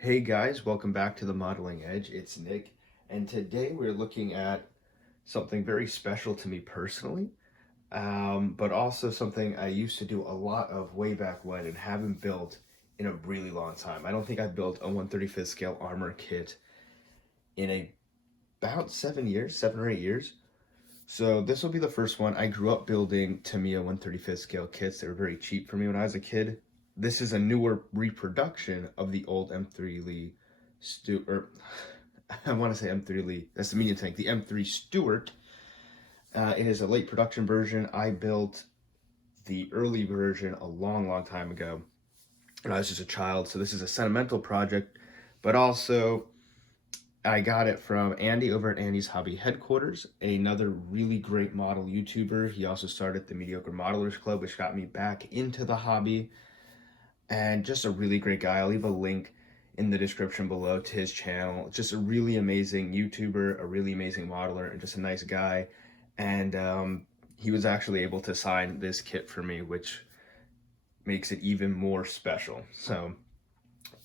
Hey guys, welcome back to the Modeling Edge. It's Nick, and today we're looking at something very special to me personally, but also something I used to do a lot of way back when and haven't built in a really long time. I don't think I've built a 1/35th scale armor kit in about 7 years, 7 or 8 years. So this will be the first one. I grew up building Tamiya 1/35th scale kits. They were very cheap for me when I was a kid. This is a newer reproduction of the old M3 Lee Stuart. I want to say M3 Lee. That's the medium tank. The M3 Stuart. It is a late production version. I built the early version a long time ago when I was just a child. So this is a sentimental project, but also I got it from Andy over at Andy's Hobby Headquarters, another really great model YouTuber. He also started the Mediocre Modelers Club, which got me back into the hobby, and just a really great guy. I'll leave a link in the description below to his channel. Just a really amazing YouTuber, a really amazing modeler, and just a nice guy. And he was actually able to sign this kit for me, which makes it even more special. So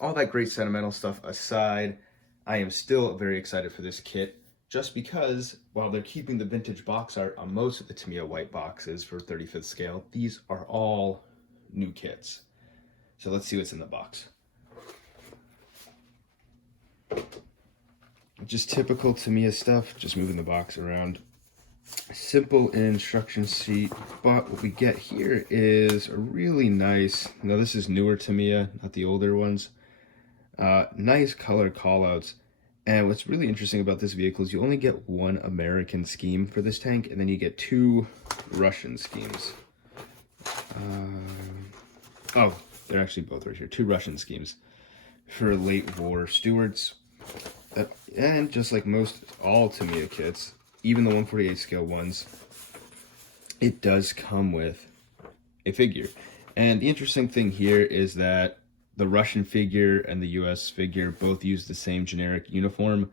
all that great sentimental stuff aside, I am still very excited for this kit, just because while they're keeping the vintage box art on most of the Tamiya white boxes for 35th scale, these are all new kits. So let's see what's in the box. Just typical Tamiya stuff, just moving the box around. Simple instruction sheet, but what we get here is a really nice, now this is newer Tamiya, not the older ones. Nice color callouts. And what's really interesting about this vehicle is you only get one American scheme for this tank, and then you get two Russian schemes. Oh, they're actually both right here. Two Russian schemes for late war Stuarts. And just like all Tamiya kits, even the 1/48 scale ones, it does come with a figure. And the interesting thing here is that the Russian figure and the US figure both use the same generic uniform,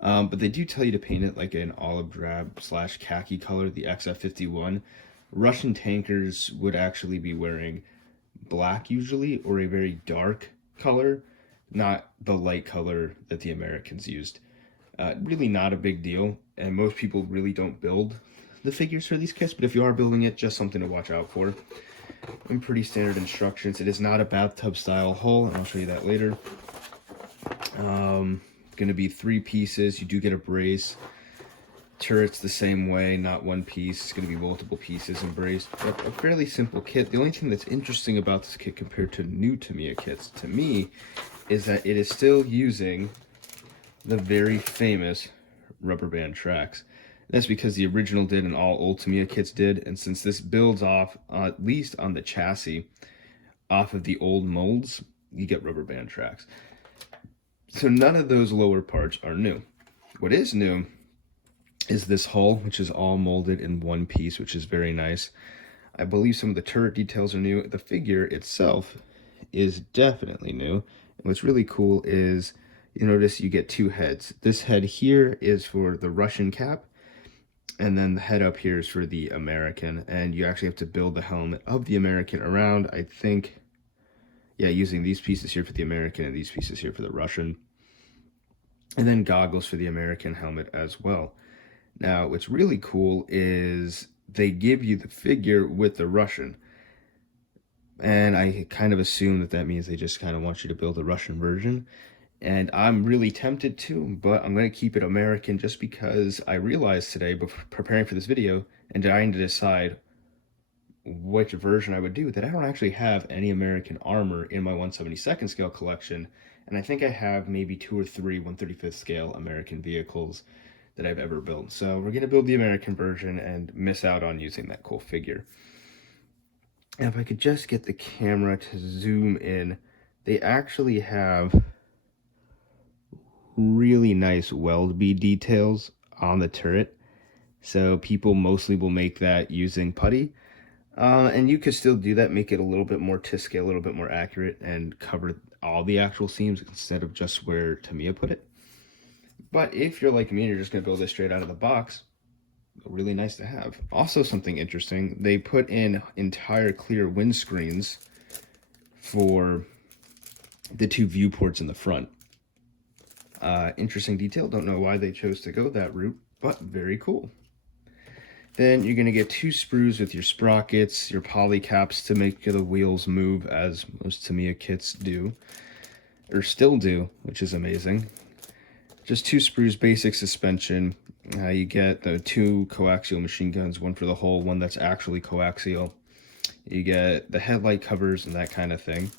but they do tell you to paint it like an olive drab / khaki color, the XF51. Russian tankers would actually be wearing black usually, or a very dark color, not the light color that the Americans used. Really not a big deal, and most people really don't build the figures for these kits, but if you are building it, just something to watch out for. And pretty standard instructions. It is not a bathtub style hull, and I'll show you that later. Going to be 3 pieces. You do get a brace. Turret's the same way, not one piece. It's going to be multiple pieces and braced. But a fairly simple kit. The only thing that's interesting about this kit compared to new Tamiya kits, to me, is that it is still using the very famous rubber band tracks. That's because the original did and all old Tamiya kits did, and since this builds off, at least on the chassis, off of the old molds, you get rubber band tracks. So none of those lower parts are new. What is new is this hull, which is all molded in one piece, which is very nice. I believe some of the turret details are new. The figure itself is definitely new. And what's really cool is, you notice you get 2 heads. This head here is for the Russian cap, and then the head up here is for the American, and you actually have to build the helmet of the American around, I think, yeah, using these pieces here for the American and these pieces here for the Russian, and then goggles for the American helmet as well. Now, what's really cool is they give you the figure with the Russian, and I kind of assume that that means they just kind of want you to build a Russian version. And I'm really tempted to, but I'm going to keep it American just because I realized today, before preparing for this video and trying to decide which version I would do, that I don't actually have any American armor in my 1/72nd scale collection. And I think I have maybe 2 or 3 1/35th scale American vehicles that I've ever built. So we're going to build the American version and miss out on using that cool figure. And if I could just get the camera to zoom in, they actually have really nice weld bead details on the turret. So people mostly will make that using putty. And you could still do that, make it a little bit more to scale, a little bit more accurate, and cover all the actual seams instead of just where Tamiya put it. But if you're like me and you're just going to build this straight out of the box, really nice to have. Also, something interesting, they put in entire clear windscreens for the 2 viewports in the front. Interesting detail. Don't know why they chose to go that route, but very cool. Then you're going to get 2 sprues with your sprockets, your poly caps to make the wheels move, as most Tamiya kits do, or still do, which is amazing. Just 2 sprues, basic suspension. You get the 2 coaxial machine guns, one for the hull, one that's actually coaxial. You get the headlight covers and that kind of thing.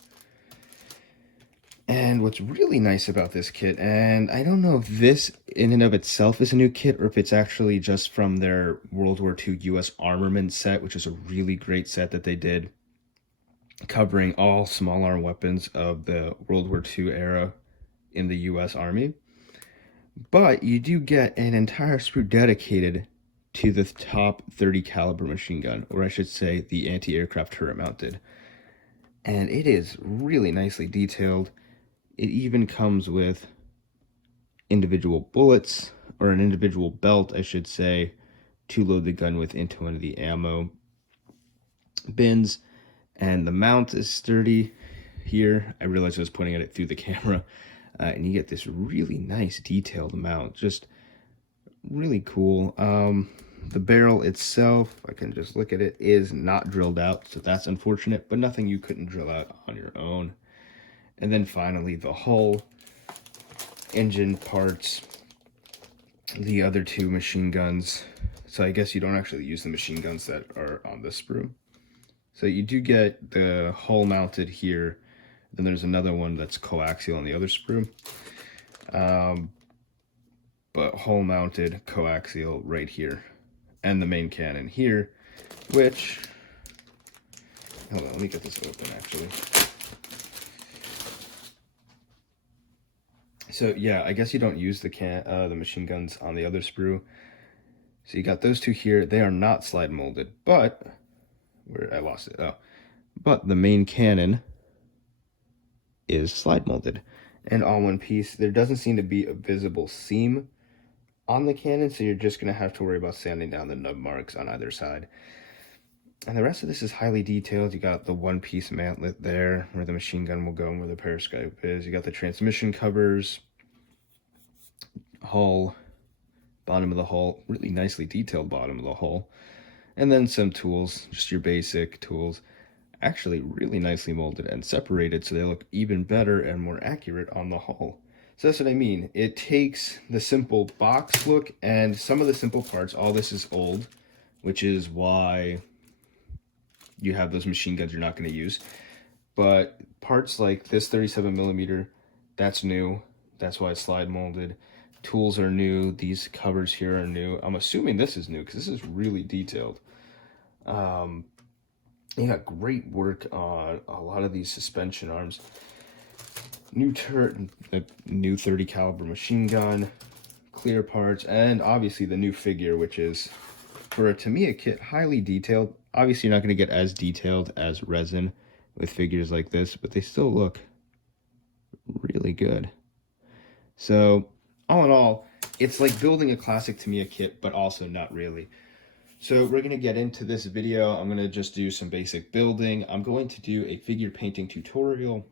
And what's really nice about this kit, and I don't know if this in and of itself is a new kit or if it's actually just from their World War II US armament set, which is a really great set that they did, covering all small arm weapons of the World War II era in the US Army. But you do get an entire sprue dedicated to the top 30 caliber machine gun, or I should say the anti-aircraft turret mounted. And it is really nicely detailed. It even comes with individual bullets, or an individual belt, I should say, to load the gun with into one of the ammo bins. And the mount is sturdy here. I realized I was pointing at it through the camera. And you get this really nice detailed mount. Just really cool. The barrel itself, I can just look at it, is not drilled out. So that's unfortunate, but nothing you couldn't drill out on your own. And then finally, the hull, engine parts, the other 2 machine guns. So I guess you don't actually use the machine guns that are on this sprue. So you do get the hull mounted here. Then there's another one that's coaxial on the other sprue. But hull mounted coaxial right here. And the main cannon here, which, hold on, let me get this open actually. So yeah, I guess you don't use the machine guns on the other sprue. So you got those 2 here. They are not slide molded, but where I lost it. Oh, but the main cannon is slide molded and all one piece. There doesn't seem to be a visible seam on the cannon, so you're just gonna have to worry about sanding down the nub marks on either side. And the rest of this is highly detailed. You got the 1-piece mantlet there where the machine gun will go and where the periscope is. You got the transmission covers, hull, bottom of the hull, really nicely detailed bottom of the hull. And then some tools, just your basic tools, actually really nicely molded and separated so they look even better and more accurate on the hull. So that's what I mean. It takes the simple box look and some of the simple parts. All this is old, which is why you have those machine guns you're not going to use. But parts like this 37mm, that's new. That's why it's slide molded. Tools are new. These covers here are new. I'm assuming this is new because this is really detailed. You got great work on a lot of these suspension arms. New turret, the new 30 caliber machine gun, clear parts, and obviously the new figure, which is, for a Tamiya kit, highly detailed. Obviously, you're not going to get as detailed as resin with figures like this, but they still look really good. So, all in all, it's like building a classic Tamiya kit, but also not really. So we're going to get into this video. I'm going to just do some basic building. I'm going to do a figure painting tutorial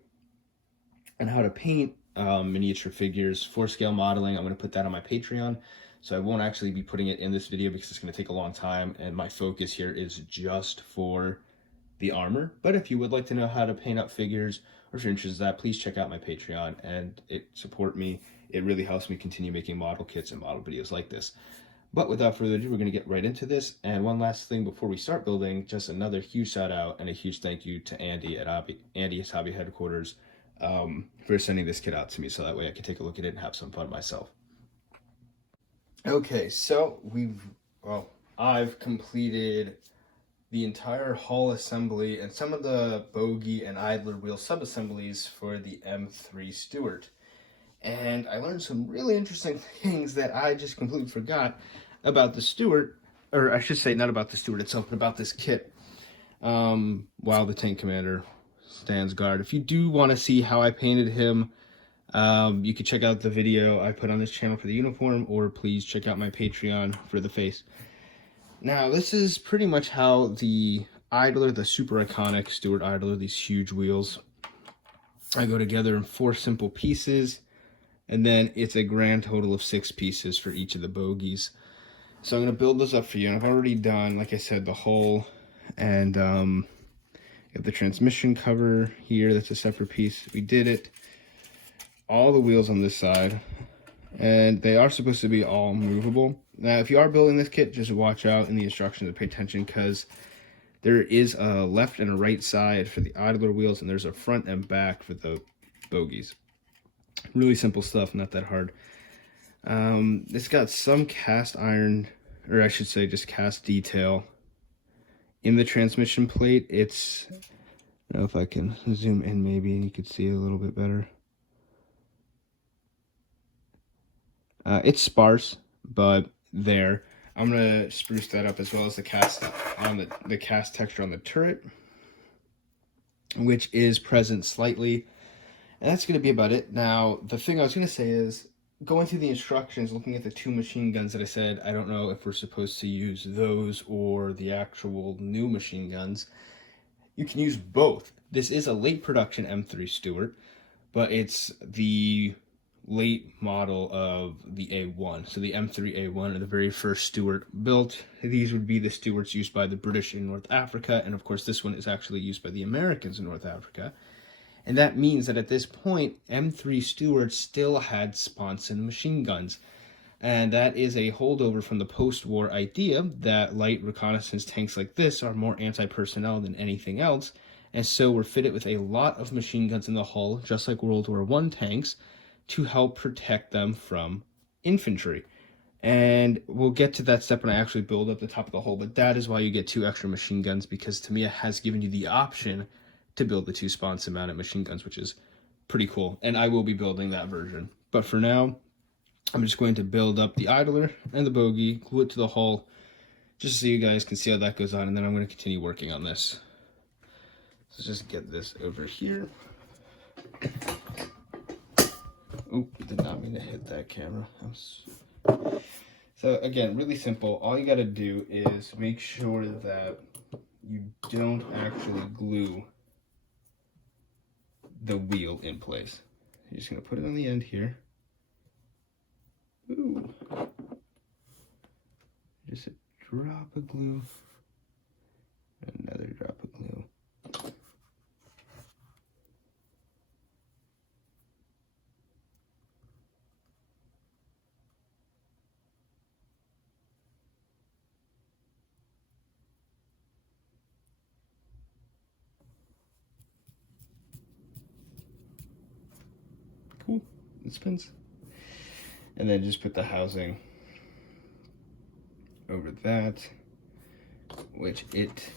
on how to paint miniature figures for scale modeling. I'm going to put that on my Patreon. So I won't actually be putting it in this video because it's going to take a long time. And my focus here is just for the armor. But if you would like to know how to paint up figures, or if you're interested in that, please check out my Patreon and support me. It really helps me continue making model kits and model videos like this. But without further ado, we're going to get right into this. And one last thing before we start building, just another huge shout out and a huge thank you to Andy at Andy's Hobby Headquarters for sending this kit out to me so that way I can take a look at it and have some fun myself. Okay, so I've completed the entire hull assembly and some of the bogey and idler wheel sub-assemblies for the M3 Stuart. And I learned some really interesting things that I just completely forgot about the Stuart, or I should say not about the Stuart itself, but about this kit while the tank commander stands guard. If you do want to see how I painted him, you can check out the video I put on this channel for the uniform, or please check out my Patreon for the face. Now, this is pretty much how the idler, the super iconic Stuart idler, these huge wheels, I go together in 4 simple pieces. And then it's a grand total of 6 pieces for each of the bogies. So I'm going to build those up for you. And I've already done, like I said, the hull and you have the transmission cover here. That's a separate piece. We did it. All the wheels on this side. And they are supposed to be all movable. Now, if you are building this kit, just watch out in the instructions and pay attention, because there is a left and a right side for the idler wheels, and there's a front and back for the bogies. Really simple stuff, not that hard. It's got some cast iron, or I should say just cast detail in the transmission plate. It's, I don't know if I can zoom in maybe and you could see it a little bit better. It's sparse, but there. I'm gonna spruce that up, as well as the cast on the cast texture on the turret, which is present slightly. And that's gonna be about it. Now, the thing I was gonna say is, going through the instructions, looking at the 2 machine guns that I said, I don't know if we're supposed to use those or the actual new machine guns. You can use both. This is a late production M3 Stuart, but it's the late model of the A1. So the M3 A1 are the very first Stuart built. These would be the Stuarts used by the British in North Africa, and of course this one is actually used by the Americans in North Africa. And that means that at this point, M3 Stuart still had Sponson machine guns. And that is a holdover from the post-war idea that light reconnaissance tanks like this are more anti-personnel than anything else. And so we're fitted with a lot of machine guns in the hull, just like World War I tanks, to help protect them from infantry. And we'll get to that step when I actually build up the top of the hull, but that is why you get 2 extra machine guns, because Tamiya has given you the option to build the 2 Sponson mounted machine guns, which is pretty cool. And I will be building that version. But for now, I'm just going to build up the idler and the bogey, glue it to the hull, just so you guys can see how that goes on, and then I'm going to continue working on this. So just get this over here. Oh, did not mean to hit that camera. So again, really simple. All you got to do is make sure that you don't actually glue the wheel in place. You're just going to put it on the end here. Ooh. Just a drop of glue. Another drop of glue. Cool. It spins. And then just put the housing over that, which it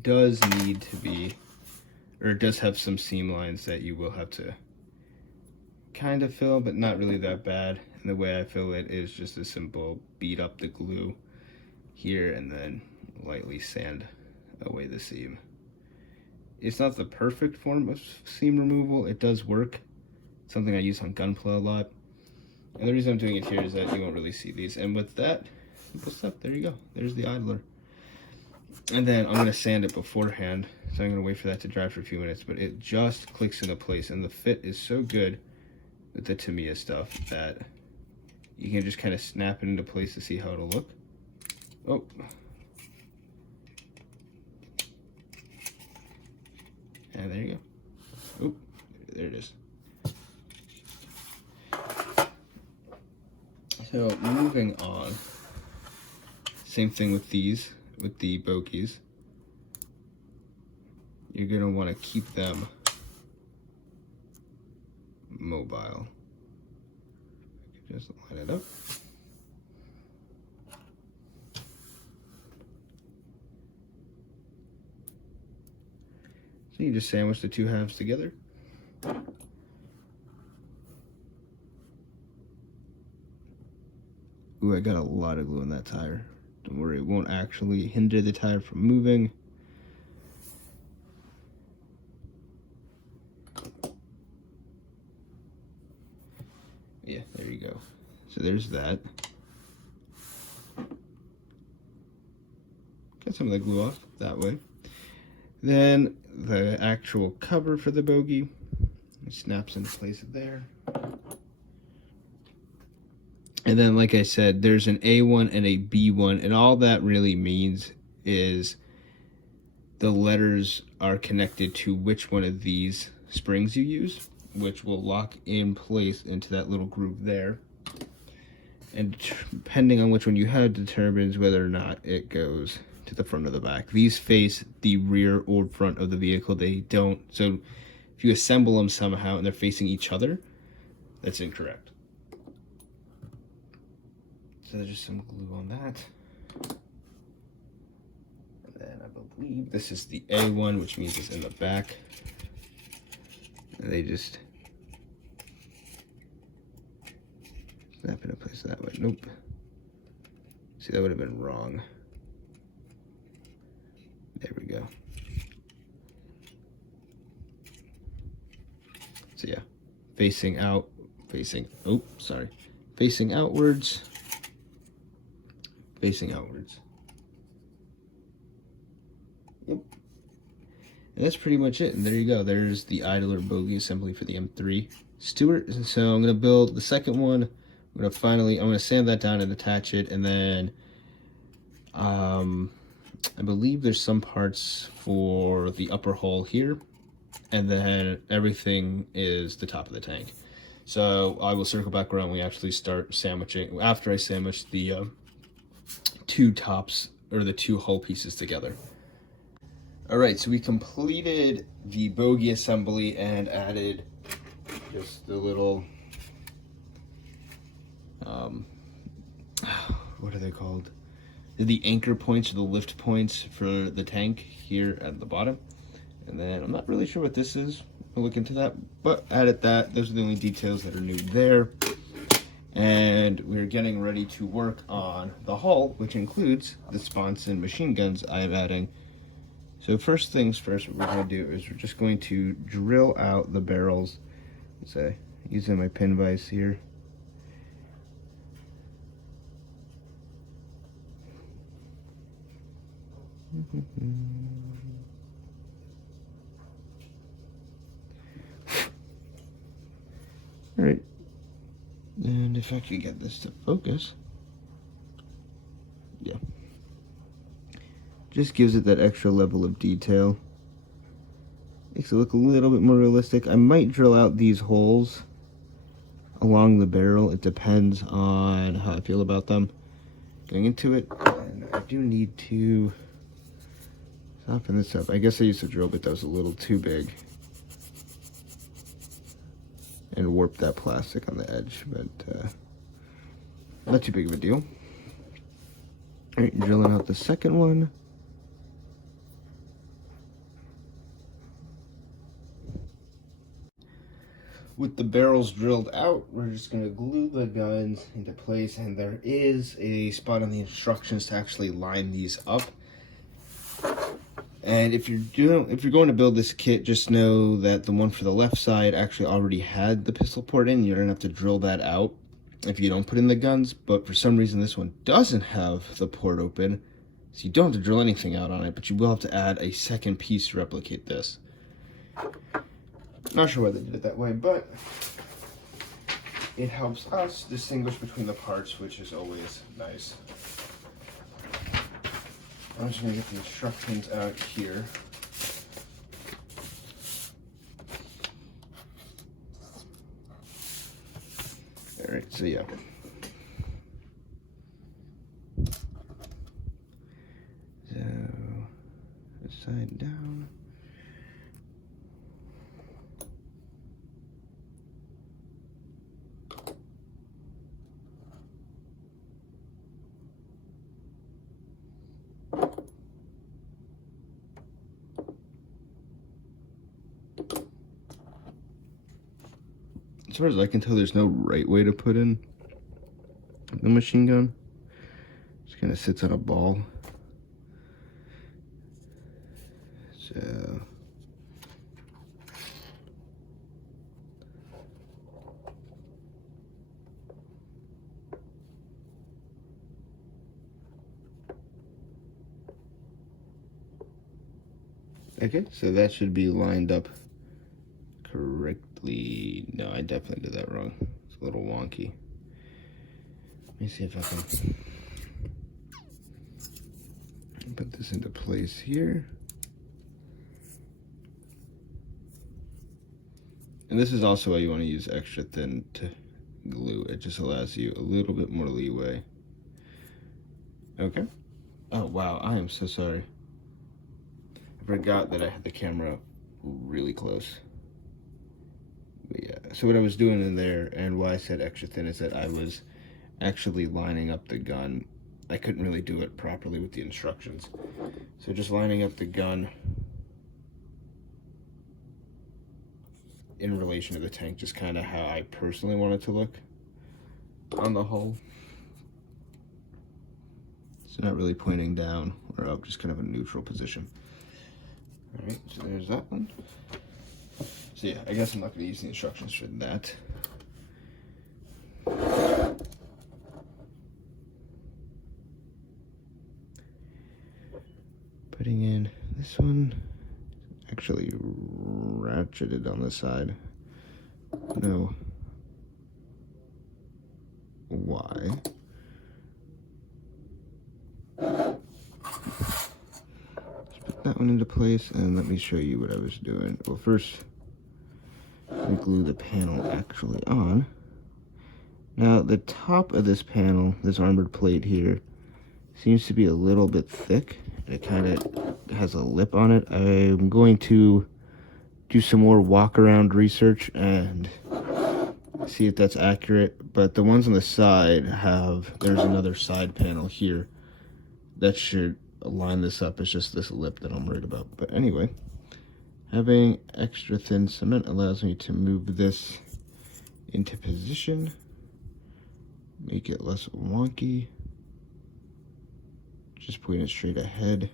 does need to be, or it does have some seam lines that you will have to kind of fill, but not really that bad. And the way I fill it is just a simple beat up the glue here and then lightly sand away the seam. It's not the perfect form of seam removal. It does work. It's something I use on Gunpla a lot. And the reason I'm doing it here is that you won't really see these. And with that simple step, there you go. There's the idler. And then I'm going to sand it beforehand. So I'm going to wait for that to dry for a few minutes. But it just clicks into place. And the fit is so good with the Tamiya stuff that you can just kind of snap it into place to see how it'll look. Oh. And there you go. Oh, there it is. So moving on, same thing with these, with the bogies. You're going to want to keep them mobile. I can just line it up. So you just sandwich the 2 halves together. Ooh, I got a lot of glue in that tire. Don't worry, it won't actually hinder the tire from moving. Yeah, there you go. So there's that. Get some of the glue off that way. Then the actual cover for the bogey, it snaps into place there. And then, like I said, there's an A1 and a B1, and all that really means is the letters are connected to which one of these springs you use, which will lock in place into that little groove there. And depending on which one you have determines whether or not it goes to the front or the back. These face the rear or front of the vehicle. They don't. So if you assemble them somehow and they're facing each other, that's incorrect. So there's just some glue on that. And then I believe this is the A1, which means it's in the back. And they just snap it in place that way. Nope. See, that would have been wrong. There we go. So yeah, facing out, facing outwards, facing outwards. Yep. And that's pretty much it. And there you go. There's the idler bogey assembly for the M3 Stuart. And so I'm going to build the second one. I'm going to sand that down and attach it. And then I believe there's some parts for the upper hull here. And then everything is the top of the tank. So I will circle back around when we actually start sandwiching, after I sandwich the two tops, or the two hull pieces together. All right, so we completed the bogey assembly and added just the little, what are they called? The anchor points or the lift points for the tank here at the bottom. And then I'm not really sure what this is. We'll look into that, but added that. Those are the only details that are new there. And we're getting ready to work on the hull, which includes the Sponson machine guns I'm adding. So first things first, what we're going to do is we're just going to drill out the barrels. So using my pin vise here. All right, and if I can get this to focus, yeah, just gives it that extra level of detail. Makes it look a little bit more realistic. I might drill out these holes along the barrel. It depends on how I feel about them going into it. And I do need to soften this up. I guess I used a drill bit that was a little too big and warp that plastic on the edge, but not too big of a deal. All right, drilling out the second one. With the barrels drilled out, we're just going to glue the guns into place, and there is a spot on the instructions to actually line these up. And if you're going to build this kit, just know that the one for the left side actually already had the pistol port in. You're going to have to drill that out if you don't put in the guns. But for some reason, this one doesn't have the port open, so you don't have to drill anything out on it, but you will have to add a second piece to replicate this. Not sure why they did it that way, but it helps us distinguish between the parts, which is always nice. I'm just going to get the instructions out here. All right, so yeah. So, side down. As far as I can tell, there's no right way to put in the machine gun. It just kind of sits on a ball. So okay, so that should be lined up correctly. No, I definitely did that wrong. It's a little wonky. Let me see if I can put this into place here. And this is also why you want to use extra thin to glue. It just allows you a little bit more leeway. Okay. Oh, wow. I am so sorry. I forgot that I had the camera really close. But yeah, so what I was doing in there and why I said extra thin is that I was actually lining up the gun. I couldn't really do it properly with the instructions. So just lining up the gun in relation to the tank, just kind of how I personally want it to look on the hull. So not really pointing down or up, just kind of a neutral position. All right, so there's that one. So yeah, I guess I'm not going to use the instructions for that. Putting in this one, actually ratcheted on the side. No. Why? Let's put that one into place and let me show you what I was doing. Well, first, let me glue the panel actually on. Now, the top of this panel, this armored plate here, seems to be a little bit thick. It kind of has a lip on it. I'm going to do some more walk around research and see if that's accurate. But the ones on the side there's another side panel here that should line this up. It's just this lip that I'm worried about. But anyway, having extra thin cement allows me to move this into position, make it less wonky. Just point it straight ahead,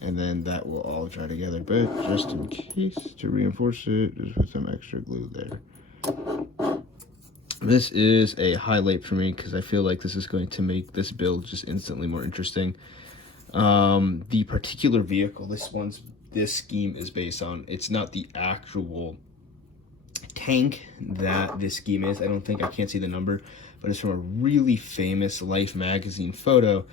and then that will all dry together. But just in case, to reinforce it, just put some extra glue there. This is a highlight for me because I feel like this is going to make this build just instantly more interesting. The particular vehicle this scheme is based on, it's not the actual tank that this scheme is. I can't see the number, but it's from a really famous Life magazine photo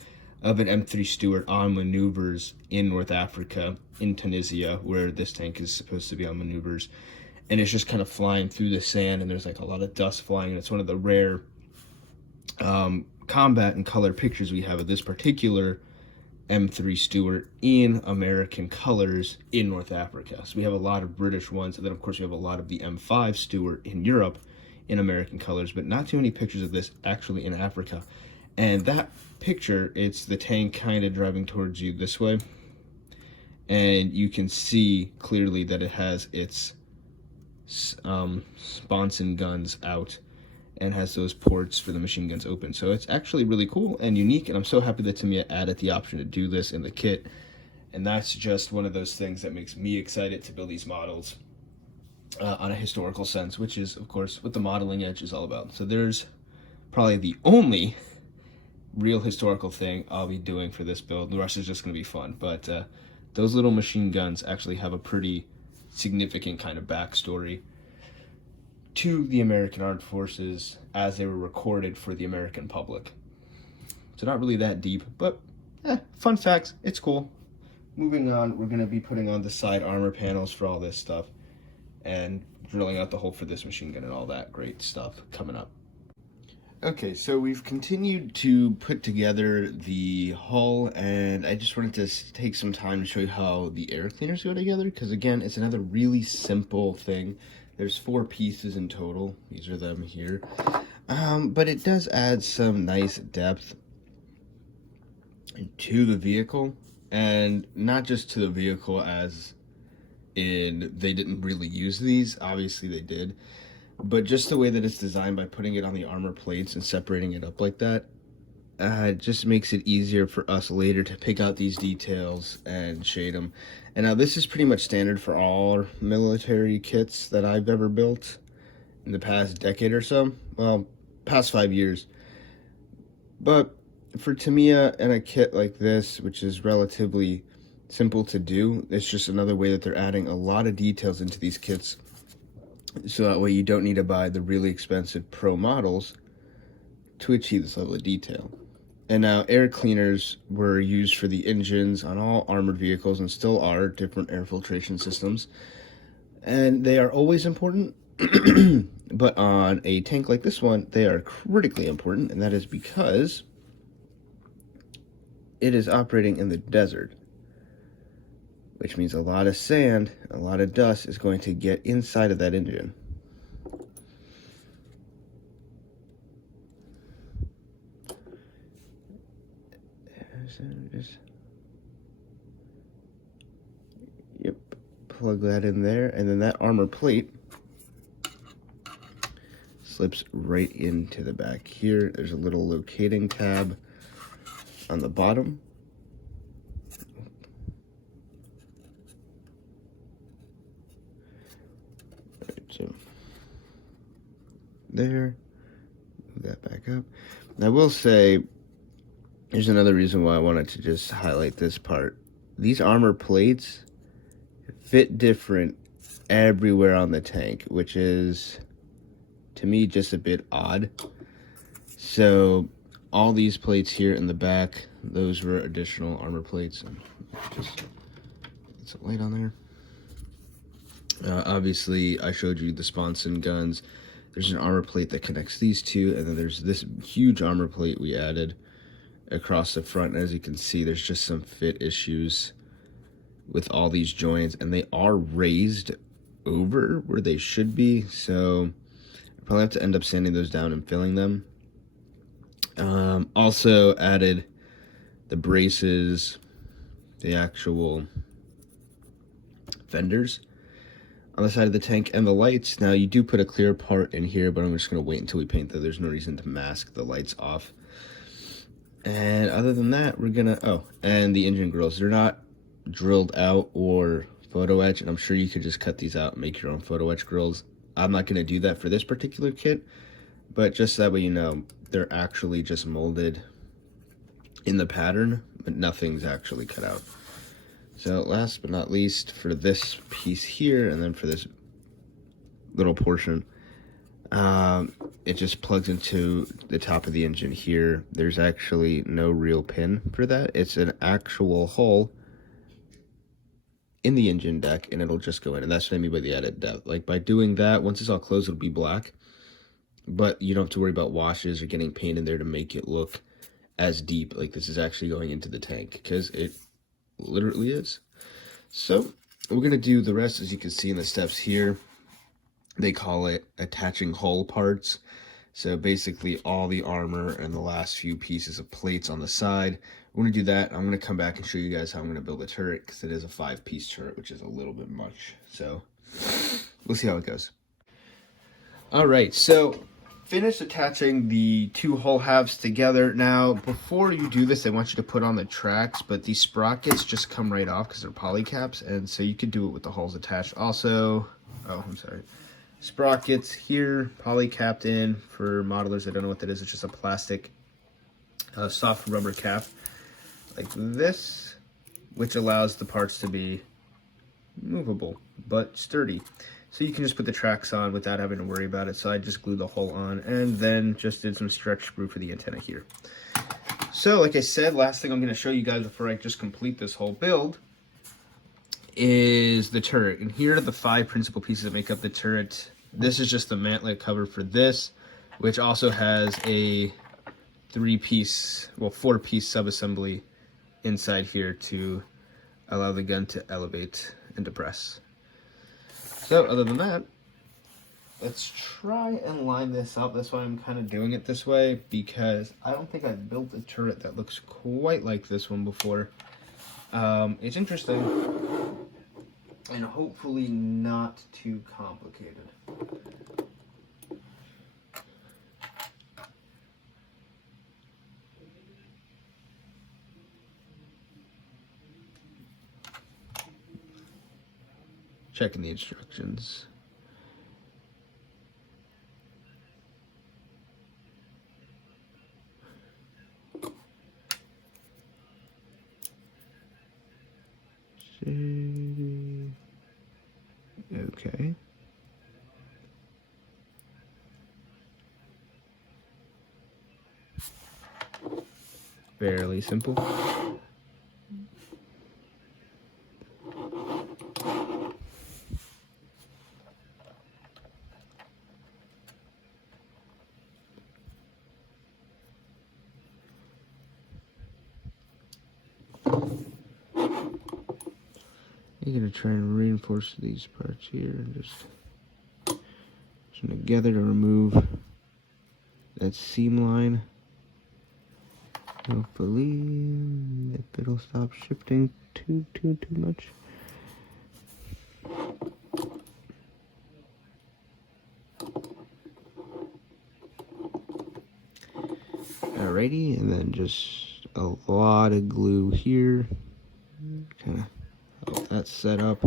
of an M3 Stuart on maneuvers in North Africa, in Tunisia, where this tank is supposed to be on maneuvers. And it's just kind of flying through the sand, and there's like a lot of dust flying, and it's one of the rare combat and color pictures we have of this particular M3 Stuart in American colors in North Africa. So we have a lot of British ones, and then of course we have a lot of the M5 Stuart in Europe in American colors, but not too many pictures of this actually in Africa. And that picture, it's the tank kind of driving towards you this way, and you can see clearly that it has its Sponson guns out and has those ports for the machine guns open. So it's actually really cool and unique, and I'm so happy that Tamiya added the option to do this in the kit. And that's just one of those things that makes me excited to build these models on a historical sense, which is, of course, what the modeling edge is all about. So there's probably the only real historical thing I'll be doing for this build. The rest is just going to be fun. But those little machine guns actually have a pretty significant kind of backstory to the American Armed Forces as they were recorded for the American public. So not really that deep, but fun facts. It's cool. Moving on, we're going to be putting on the side armor panels for all this stuff and drilling out the hole for this machine gun and all that great stuff coming up. Okay, so we've continued to put together the hull, and I just wanted to take some time to show you how the air cleaners go together, because again, it's another really simple thing. There's 4 pieces in total. These are them here. But it does add some nice depth to the vehicle, and not just to the vehicle as in they didn't really use these. Obviously they did. But just the way that it's designed by putting it on the armor plates and separating it up like that, it just makes it easier for us later to pick out these details and shade them. And now this is pretty much standard for all military kits that I've ever built in the past decade or so. Well, past 5 years. But for Tamiya and a kit like this, which is relatively simple to do, it's just another way that they're adding a lot of details into these kits. So that way you don't need to buy the really expensive pro models to achieve this level of detail. And now air cleaners were used for the engines on all armored vehicles and still are different air filtration systems. And they are always important, but on a tank like this one, they are critically important, and that is because it is operating in the desert, which means a lot of sand, a lot of dust is going to get inside of that engine. Yep, plug that in there, and then that armor plate slips right into the back here. There's a little locating tab on the bottom. Right, so there, move that back up. And I will say, here's another reason why I wanted to just highlight this part. These armor plates fit different everywhere on the tank, which is, to me, just a bit odd. So all these plates here in the back, those were additional armor plates. And just get some light on there. Obviously, I showed you the Sponson guns. There's an armor plate that connects these two, and then there's this huge armor plate we added across the front. And as you can see, there's just some fit issues with all these joints, and they are raised over where they should be, so I probably have to end up sanding those down and filling them. Also added the braces, the actual fenders on the side of the tank, and the lights. Now you do put a clear part in here, but I'm just going to wait until we paint that. There's no reason to mask the lights off. And other than that, we're gonna, and the engine grills, they're not drilled out or photo etched, and I'm sure you could just cut these out and make your own photo etch grills. I'm not going to do that for this particular kit, but just that way you know, they're actually just molded in the pattern, but nothing's actually cut out. So last but not least, for this piece here, and then for this little portion, it just plugs into the top of the engine here. There's actually no real pin for that. It's an actual hole in the engine deck, and it'll just go in, and that's what I mean by the added depth. Like, by doing that, once it's all closed, it'll be black, but you don't have to worry about washes or getting paint in there to make it look as deep. Like, this is actually going into the tank, because it literally is. So we're gonna do the rest. As you can see in the steps here, they call it attaching hull parts. So basically all the armor and the last few pieces of plates on the side. We're going to do that. I'm going to come back and show you guys how I'm going to build a turret, because it is a 5-piece turret, which is a little bit much. So we'll see how it goes. All right, so finished attaching the two hull halves together. Now, before you do this, I want you to put on the tracks, but these sprockets just come right off because they're poly caps, and so you could do it with the hulls attached. Also, sprockets here, poly capped in. For modelers that don't know what that is, it's just a plastic soft rubber cap like this, which allows the parts to be movable but sturdy. So you can just put the tracks on without having to worry about it. So I just glued the hull on and then just did some stretch sprue for the antenna here. So like I said, last thing I'm going to show you guys before I just complete this whole build is the turret. And here are the 5 principal pieces that make up the turret. This is just the mantlet cover for this, which also has a 4-piece subassembly inside here to allow the gun to elevate and depress. So other than that, let's try and line this up. That's why I'm kind of doing it this way, because I don't think I've built a turret that looks quite like this one before. It's interesting and hopefully not too complicated. Checking the instructions. Okay. fairly simple. I'm gonna try and reinforce these parts here and just together to remove that seam line. Hopefully, if it'll stop shifting too much. Alrighty, and then just a lot of glue here. Kind of help that set up.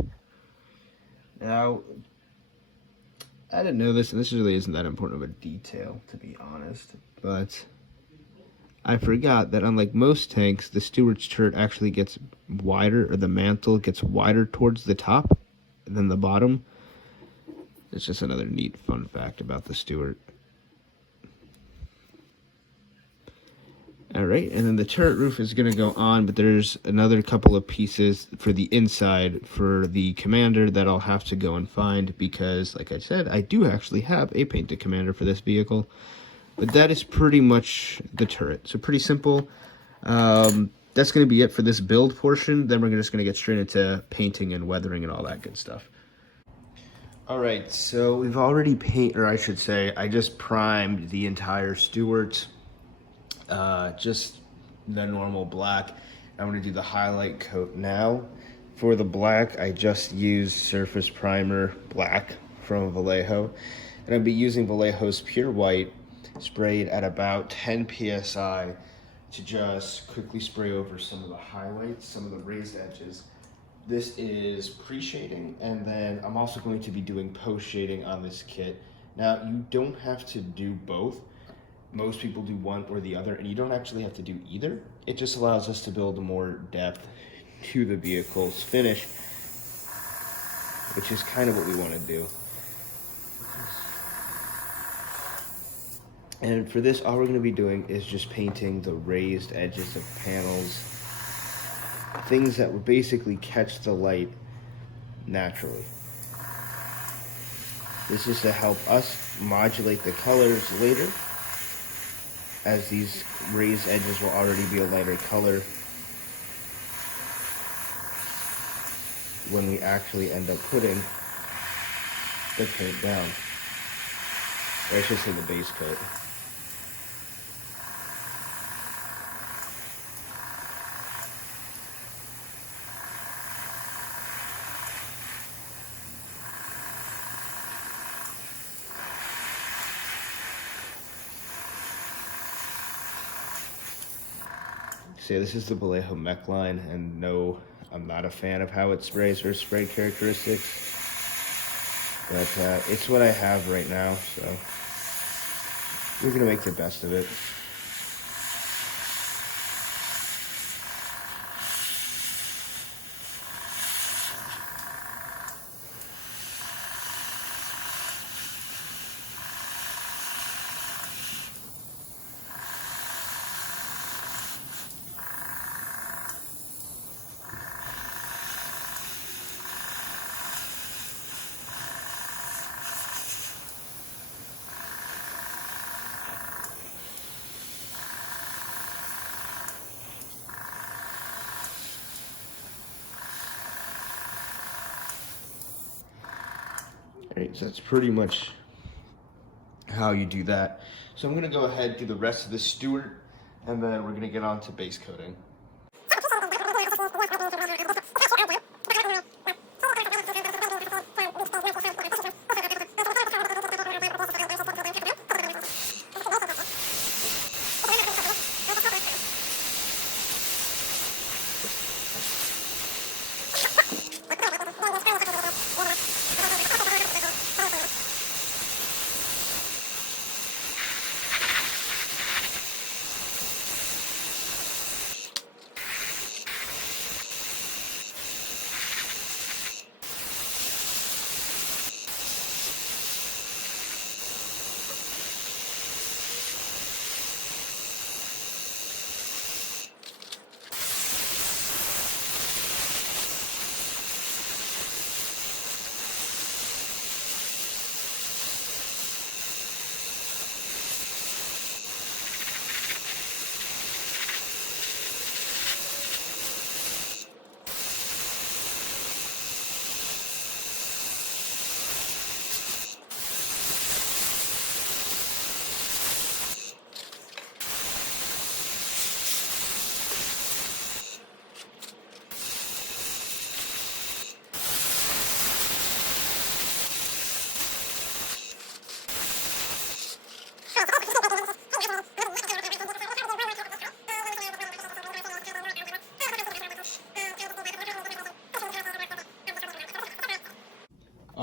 Now, I didn't know this, and this really isn't that important of a detail, to be honest, but I forgot that unlike most tanks, the Stuart's turret actually gets wider, or the mantle gets wider towards the top than the bottom. It's just another neat fun fact about the Stuart. Alright, and then the turret roof is going to go on, but there's another couple of pieces for the inside for the commander that I'll have to go and find because, like I said, I do actually have a painted commander for this vehicle. But that is pretty much the turret. So pretty simple. That's going to be it for this build portion. Then we're just going to get straight into painting and weathering and all that good stuff. Alright, so we've already I just primed the entire Stuart. Just the normal black. I'm going to do the highlight coat now. For the black, I just used Surface Primer Black from Vallejo. And I'll be using Vallejo's Pure White, sprayed at about 10 psi to just quickly spray over some of the highlights, some of the raised edges. This is pre-shading, and then I'm also going to be doing post-shading on this kit. Now, you don't have to do both. Most people do one or the other, and you don't actually have to do either. It just allows us to build more depth to the vehicle's finish, which is kind of what we want to do. And for this, all we're going to be doing is just painting the raised edges of panels, things that would basically catch the light naturally. This is to help us modulate the colors later, as these raised edges will already be a lighter color when we actually end up putting the paint down. Or I should say the base coat. So this is the Vallejo mech line, and no, I'm not a fan of how it sprays or spray characteristics, but it's what I have right now, so we're gonna make the best of it. Alright, so that's pretty much how you do that. So I'm going to go ahead and do the rest of the Stuart, and then we're going to get on to base coating.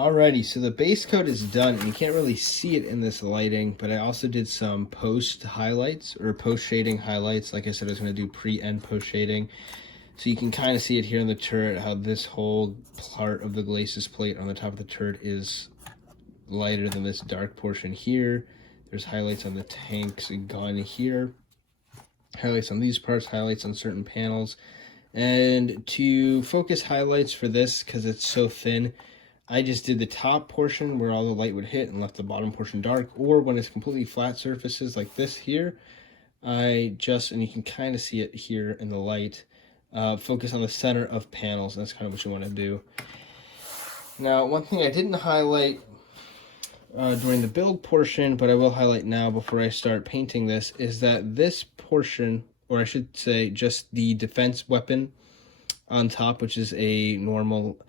Alrighty, so the base coat is done, and you can't really see it in this lighting, but I also did some post highlights, or post shading highlights. Like I said, I was going to do pre and post shading. So you can kind of see it here in the turret, how this whole part of the glacis plate on the top of the turret is lighter than this dark portion here. There's highlights on the tank's gun here, highlights on these parts, highlights on certain panels. And to focus highlights for this, because it's so thin, I just did the top portion where all the light would hit and left the bottom portion dark, or when it's completely flat surfaces like this here, and you can kind of see it here in the light, focus on the center of panels. That's kind of what you want to do. Now, one thing I didn't highlight during the build portion, but I will highlight now before I start painting this, is that this portion, or I should say just the defense weapon on top, which is a normal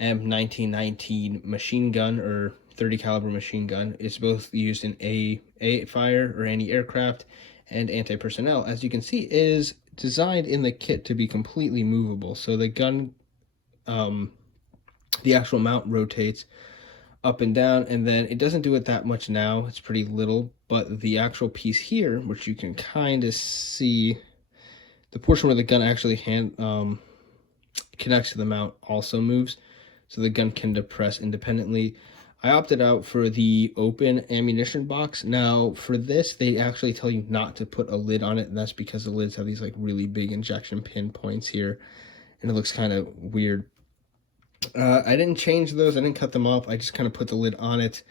M1919 machine gun or 30 caliber machine gun, is both used in A fire or anti-aircraft and anti-personnel. As you can see, is designed in the kit to be completely movable. So the gun, the actual mount rotates up and down, and then it doesn't do it that much now. It's pretty little, but the actual piece here, which you can kind of see, the portion where the gun actually connects to the mount also moves, so the gun can depress independently. I opted out for the open ammunition box. Now, for this, they actually tell you not to put a lid on it, and that's because the lids have these like really big injection pin points here, and it looks kind of weird. I didn't change those. I didn't cut them off. I just kind of put the lid on it,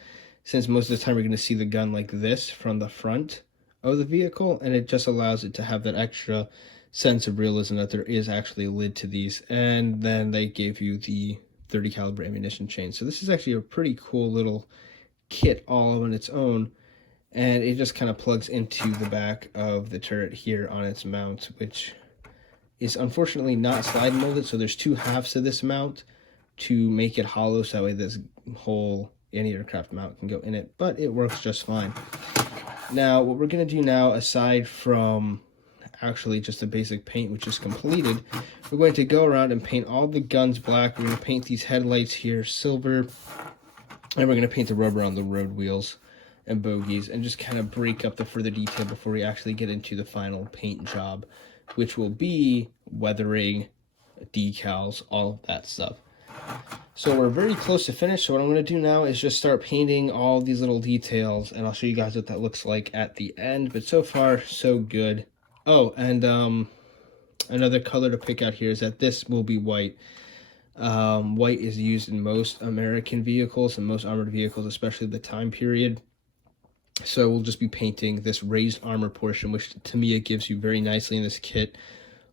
since most of the time we're going to see the gun like this from the front of the vehicle, and it just allows it to have that extra sense of realism that there is actually a lid to these. And then they gave you the 30 caliber ammunition chain. So this is actually a pretty cool little kit all on its own, and it just kind of plugs into the back of the turret here on its mount, which is unfortunately not slide molded. So there's two halves to this mount to make it hollow, so that way this whole anti-aircraft mount can go in it, but it works just fine. Now, what we're going to do now, aside from actually just a basic paint which is completed, we're going to go around and paint all the guns black. We're going to paint these headlights here silver, and we're going to paint the rubber on the road wheels and bogies, and just kind of break up the further detail before we actually get into the final paint job, which will be weathering, decals, all of that stuff. So we're very close to finish. So what I'm going to do now is just start painting all these little details, and I'll show you guys what that looks like at the end. But so far, so good. Oh, and another color to pick out here is that this will be white. White is used in most American vehicles and most armored vehicles, especially the time period. So we'll just be painting this raised armor portion, which Tamiya gives you very nicely in this kit,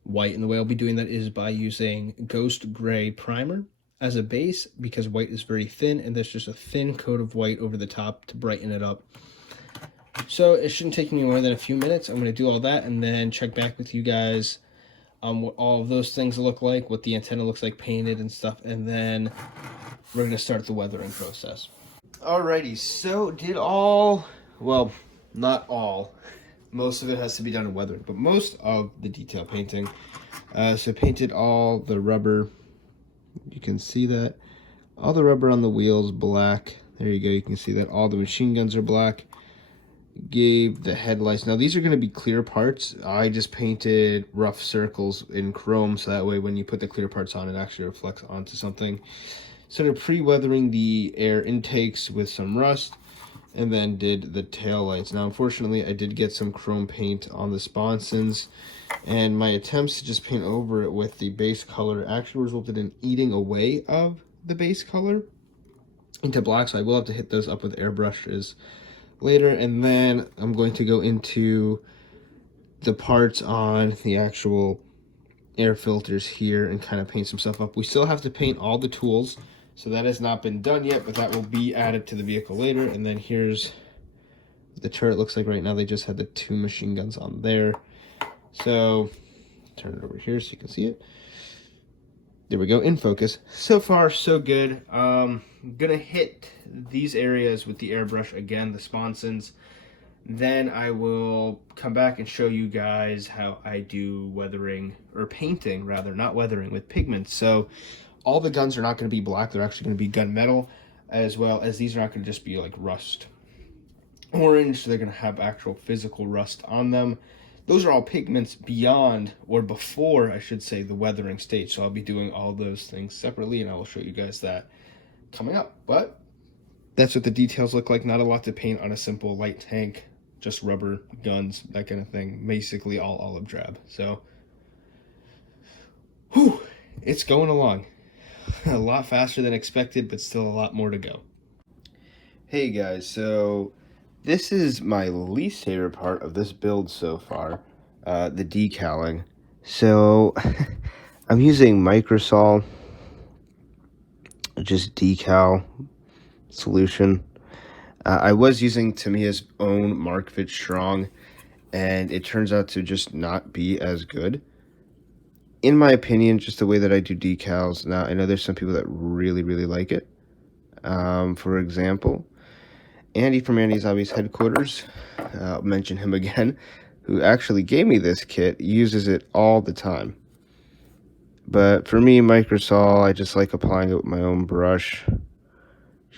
white. And the way I'll be doing that is by using Ghost Gray Primer as a base, because white is very thin, and there's just a thin coat of white over the top to brighten it up. So it shouldn't take me more than a few minutes. I'm going to do all that and then check back with you guys on what all of those things look like, what the antenna looks like painted and stuff, and then we're going to start the weathering process. Alrighty, so well, not all. Most of it has to be done in weathering, but most of the detail painting. So painted all the rubber. You can see that. All the rubber on the wheels black. There you go. You can see that all the machine guns are black. Gave the headlights. Now these are going to be clear parts. I just painted rough circles in chrome, so that way when you put the clear parts on, it actually reflects onto something. Started pre-weathering the air intakes with some rust, and then did the tail lights. Now unfortunately I did get some chrome paint on the sponsons, and my attempts to just paint over it with the base color actually resulted in eating away of the base color into black, so I will have to hit those up with airbrushes later. And then I'm going to go into the parts on the actual air filters here and kind of paint some stuff up. We still have to paint all the tools, so that has not been done yet, but that will be added to the vehicle later. And then here's the turret looks like right now. They just had the two machine guns on there. So turn it over here so you can see it. There we go, in focus. So far, so good. Gonna hit these areas with the airbrush again, the sponsons. Then I will come back and show you guys how I do weathering, or painting rather, not weathering, with pigments. So all the guns are not going to be black, they're actually going to be gunmetal. as well as these are not going to just be like rust orange, so they're going to have actual physical rust on them. Those are all pigments beyond, or before I should say, the weathering stage. So I'll be doing all those things separately, and I will show you guys that coming up. But that's what the details look like. Not a lot to paint on a simple light tank, just rubber, guns, that kind of thing. Basically all olive drab. So whew, it's going along a lot faster than expected, but still a lot more to go. Hey guys, so this is my least favorite part of this build so far, the decaling. So I'm using Microsol, just decal solution. I was using Tamiya's own Mark Fit Strong, and it turns out to just not be as good. In my opinion, just the way that I do decals. Now, I know there's some people that really, really like it. For example, Andy from Andy's Obvious Headquarters, I'll mention him again, who actually gave me this kit, uses it all the time. But for me, Microsol, I just like applying it with my own brush,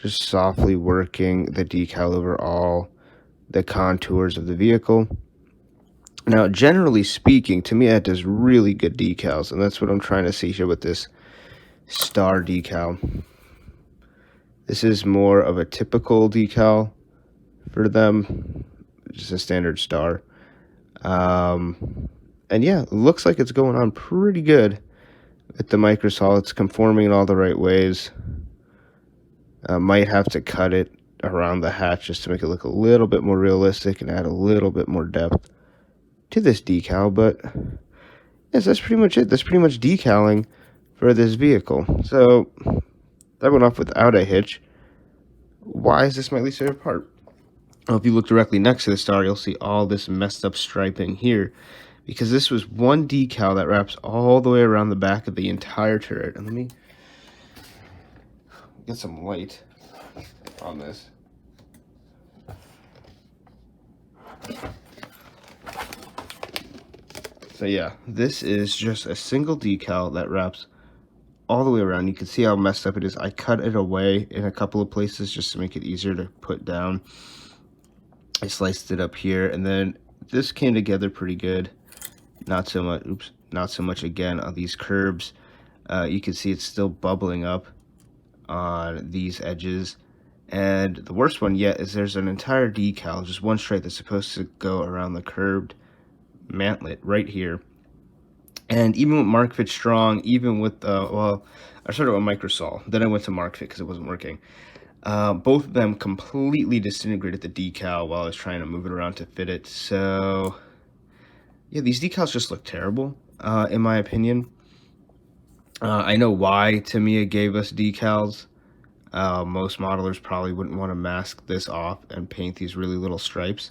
just softly working the decal over all the contours of the vehicle. Now, generally speaking, to me, it does really good decals, and that's what I'm trying to see here with this star decal. This is more of a typical decal for them, just a standard star. And yeah, it looks like it's going on pretty good with the Microsol. It's conforming in all the right ways. Might have to cut it around the hatch just to make it look a little bit more realistic and add a little bit more depth to this decal, but yes, that's pretty much it. That's pretty much decaling for this vehicle. So that went off without a hitch. Why is this my least favorite part? Well, if you look directly next to the star, you'll see all this messed up striping here, because this was one decal that wraps all the way around the back of the entire turret. And let me get some light on this. So yeah, this is just a single decal that wraps all the way around. You can see how messed up it is. I cut it away in a couple of places just to make it easier to put down. I sliced it up here, and then this came together pretty good. Not so much, oops, not so much again on these curbs. You can see it's still bubbling up on these edges. And the worst one yet is there's an entire decal, just one stripe that's supposed to go around the curved mantlet right here. And even with Mark Fit Strong, even with well, I started with Microsol, then I went to Mark Fit because it wasn't working. Both of them completely disintegrated the decal while I was trying to move it around to fit it. So yeah, these decals just look terrible, in my opinion. I know why Tamiya gave us decals. Most modelers probably wouldn't want to mask this off and paint these really little stripes.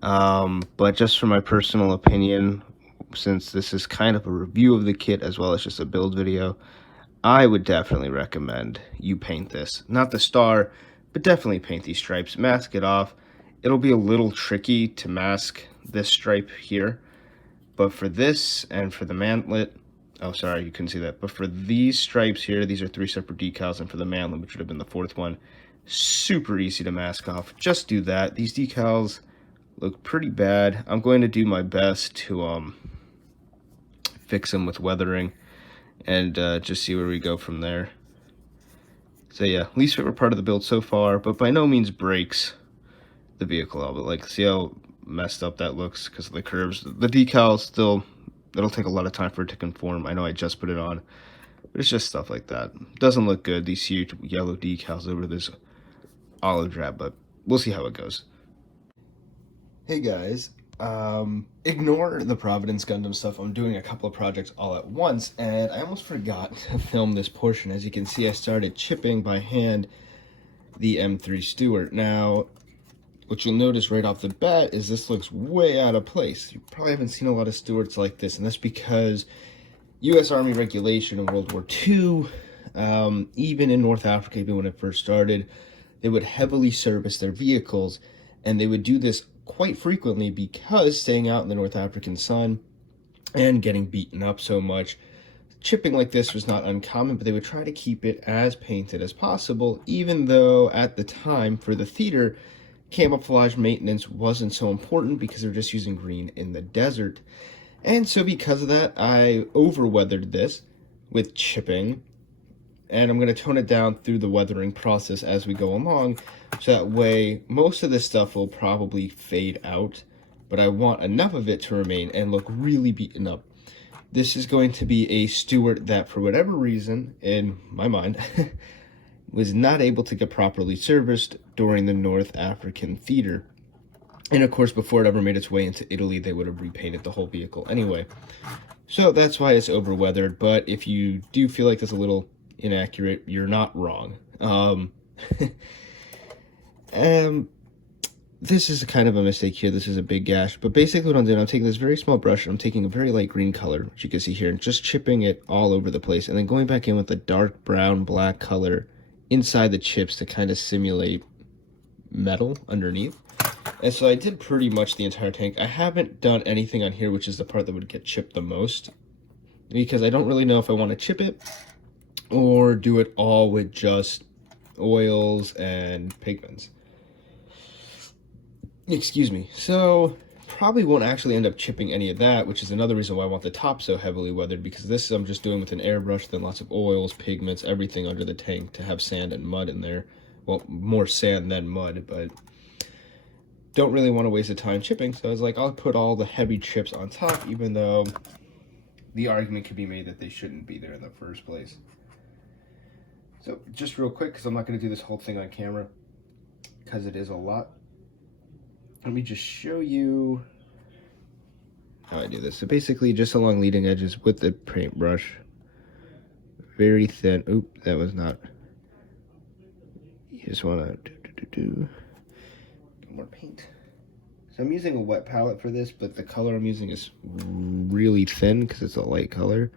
But just from my personal opinion, since this is kind of a review of the kit as well as just a build video, I would definitely recommend you paint this. Not the star, but definitely paint these stripes. Mask it off. It'll be a little tricky to mask this stripe here, but for this and for the mantlet, oh sorry, you couldn't see that, but for these stripes here, these are 3 separate decals, and for the mantlet, which would have been the 4th one, super easy to mask off. Just do that. These decals look pretty bad. I'm going to do my best to fix them with weathering and just see where we go from there. So yeah, least favorite part of the build so far, but by no means breaks the vehicle out. But like, see how messed up that looks because of the curves. The decal still, it'll take a lot of time for it to conform. I know I just put it on, but it's just stuff like that. Doesn't look good, these huge yellow decals over this olive drab, but we'll see how it goes. Hey guys, ignore the Providence Gundam stuff. I'm doing a couple of projects all at once, and I almost forgot to film this portion. As you can see, I started chipping by hand the M3 Stuart. Now, what you'll notice right off the bat is this looks way out of place. You probably haven't seen a lot of Stuarts like this, and that's because U.S. Army regulation in World War II, even in North Africa, even when it first started, they would heavily service their vehicles, and they would do this quite frequently because staying out in the North African sun and getting beaten up so much, chipping like this was not uncommon, but they would try to keep it as painted as possible, even though at the time for the theater, camouflage maintenance wasn't so important because they're just using green in the desert. And so because of that, I over-weathered this with chipping, and I'm going to tone it down through the weathering process as we go along, so that way most of this stuff will probably fade out, but I want enough of it to remain and look really beaten up. This is going to be a Stuart that, for whatever reason, in my mind, was not able to get properly serviced during the North African theater. And of course, before it ever made its way into Italy, they would have repainted the whole vehicle anyway. So that's why it's over-weathered, but if you do feel like that's a little inaccurate, you're not wrong. This is kind of a mistake here. This is a big gash, but basically what I'm doing, I'm taking this very small brush, and I'm taking a very light green color, which you can see here, and just chipping it all over the place, and then going back in with a dark brown black color inside the chips to kind of simulate metal underneath. And so I did pretty much the entire tank. I haven't done anything on here, which is the part that would get chipped the most, because I don't really know if I want to chip it or do it all with just oils and pigments. Excuse me. So probably won't actually end up chipping any of that, which is another reason why I want the top so heavily weathered, because this I'm just doing with an airbrush, then lots of oils, pigments, everything under the tank to have sand and mud in there. Well, more sand than mud, but don't really want to waste the time chipping, so I was like, I'll put all the heavy chips on top, even though the argument could be made that they shouldn't be there in the first place. So just real quick, because I'm not going to do this whole thing on camera, because it is a lot. Let me just show you how I do this. So basically, just along leading edges with the paintbrush, very thin. Oop, that was not. You just want to do more paint. So I'm using a wet palette for this, but the color I'm using is really thin because it's a light color,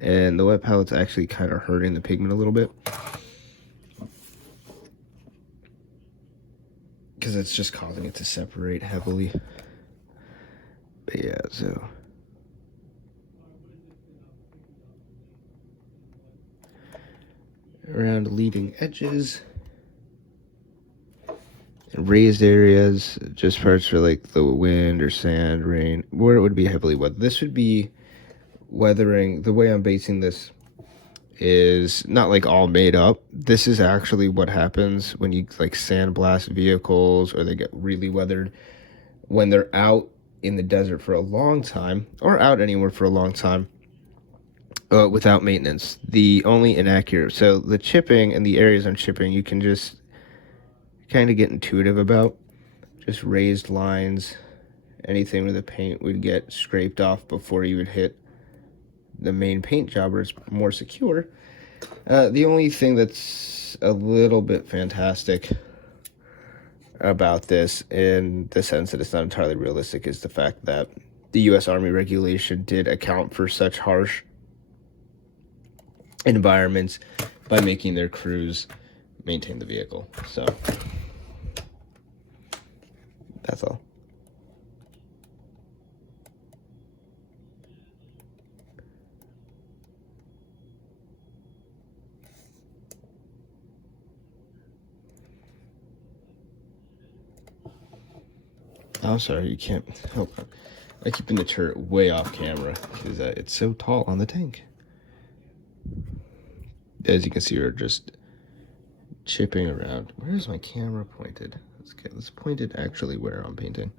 and the wet palette's actually kind of hurting the pigment a little bit, because it's just causing it to separate heavily. But yeah, so around leading edges and raised areas, just parts for like the wind or sand, rain, where it would be heavily weathered. This would be weathering. The way I'm basing this is not like all made up. This is actually what happens when you like sandblast vehicles, or they get really weathered when they're out in the desert for a long time, or out anywhere for a long time, without maintenance. The only inaccurate, so the chipping and the areas I'm chipping, you can just kind of get intuitive about. Just raised lines, anything where the paint would get scraped off before you would hit the main paint job, where it's more secure. The only thing that's a little bit fantastic about this, in the sense that it's not entirely realistic, is the fact that the U.S. Army regulation did account for such harsh environments by making their crews maintain the vehicle. So that's all. I'm sorry, you can't help. I keep the turret way off camera because it's so tall on the tank. As you can see, we're just chipping around. Where's my camera pointed? Let's point it actually where I'm painting.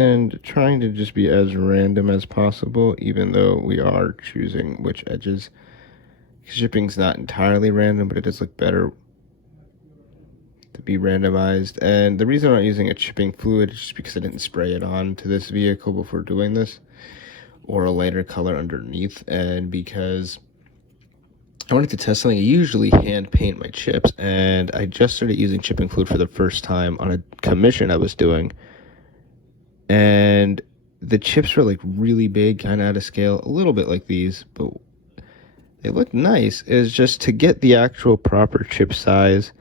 and trying to just be as random as possible, even though we are choosing which edges. Shipping's not entirely random, but it does look better to be randomized. And the reason I'm not using a chipping fluid is just because I didn't spray it on to this vehicle before doing this, or a lighter color underneath, and because I wanted to test something. I usually hand paint my chips, and I just started using chipping fluid for the first time on a commission I was doing, and the chips were like really big, kind of out of scale, a little bit like these, but they look nice. It's just to get the actual proper chip size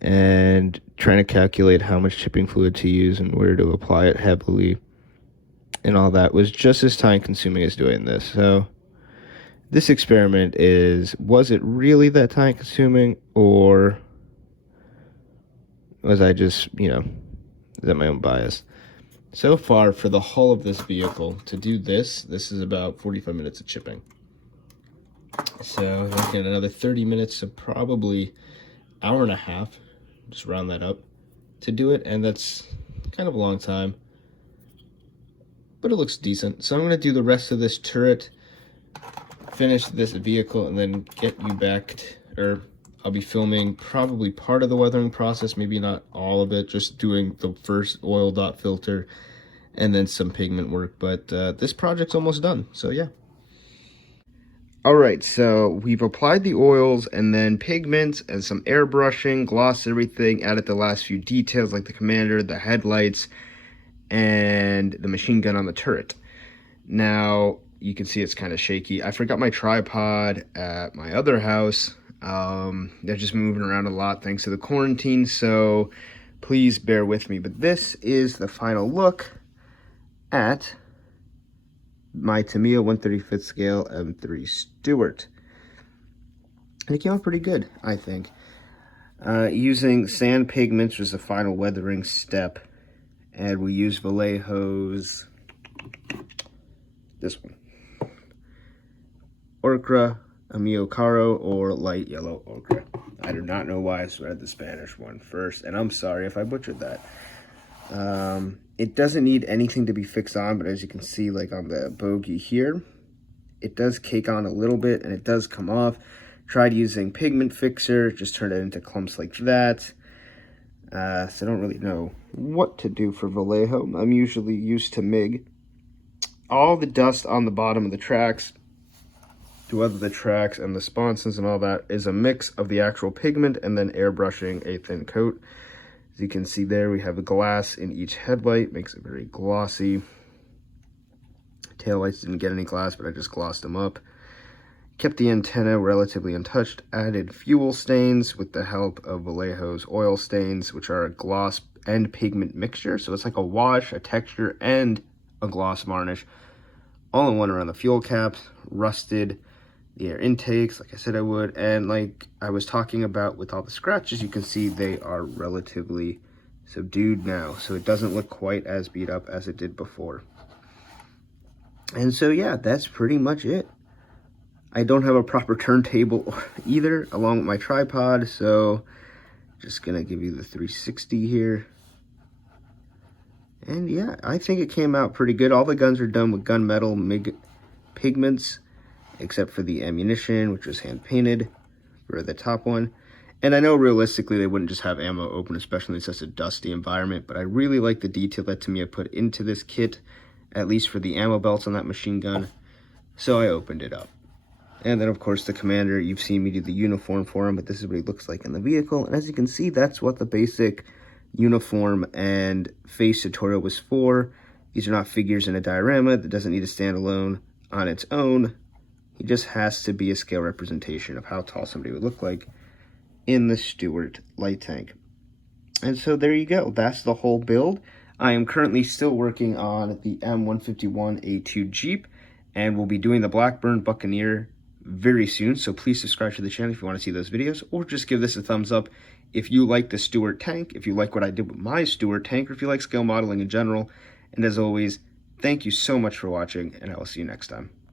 and trying to calculate how much chipping fluid to use and where to apply it heavily and all that was just as time consuming as doing this. So this experiment was it really that time consuming, or was I just, is that my own bias? So far for the hull of this vehicle, to do this is about 45 minutes of chipping. So looking at another 30 minutes, so probably hour and a half, just round that up, to do it, and that's kind of a long time, but it looks decent. So I'm going to do the rest of this turret, finish this vehicle, and then get you back, I'll be filming probably part of the weathering process, maybe not all of it, just doing the first oil dot filter and then some pigment work, but this project's almost done, so yeah. Alright, so we've applied the oils and then pigments and some airbrushing, glossed everything, added the last few details like the commander, the headlights, and the machine gun on the turret. Now, you can see it's kind of shaky. I forgot my tripod at my other house. They're just moving around a lot thanks to the quarantine, so please bear with me. But this is the final look at my Tamiya 1/35th scale M3 Stuart. And it came out pretty good, I think. Using sand pigments was the final weathering step, and we used Vallejo's, this one, Ochra Amigo Caro, or light yellow ochre. I do not know why I read the Spanish one first, and I'm sorry if I butchered that. It doesn't need anything to be fixed on, but as you can see, like on the bogey here, it does cake on a little bit, and it does come off. Tried using pigment fixer, just turned it into clumps like that. So I don't really know what to do for Vallejo. I'm usually used to MIG. All the dust on the bottom of the tracks, to weather the tracks and the sponsons and all that, is a mix of the actual pigment and then airbrushing a thin coat. As you can see there, we have a glass in each headlight, makes it very glossy. Taillights didn't get any glass, but I just glossed them up. Kept the antenna relatively untouched, added fuel stains with the help of Vallejo's oil stains, which are a gloss and pigment mixture. So it's like a wash, a texture, and a gloss varnish, all in one around the fuel caps. Rusted the air intakes, like I said I would, and like I was talking about with all the scratches, you can see they are relatively subdued now, so it doesn't look quite as beat up as it did before. And so yeah, that's pretty much it. I don't have a proper turntable either, along with my tripod, so just gonna give you the 360 here. And yeah, I think it came out pretty good. All the guns are done with gunmetal MIG pigments, except for the ammunition, which was hand painted for the top one. And I know realistically they wouldn't just have ammo open, especially in such a dusty environment, but I really like the detail that Tamiya put into this kit, at least for the ammo belts on that machine gun. So I opened it up. And then of course the commander, you've seen me do the uniform for him, but this is what he looks like in the vehicle. And as you can see, that's what the basic uniform and face tutorial was for. These are not figures in a diorama. That doesn't need to stand alone on its own. He just has to be a scale representation of how tall somebody would look like in the Stuart light tank. And so there you go. That's the whole build. I am currently still working on the M151A2 Jeep, and we'll be doing the Blackburn Buccaneer very soon. So please subscribe to the channel if you want to see those videos, or just give this a thumbs up if you like the Stuart tank, if you like what I did with my Stuart tank, or if you like scale modeling in general. And as always, thank you so much for watching, and I will see you next time.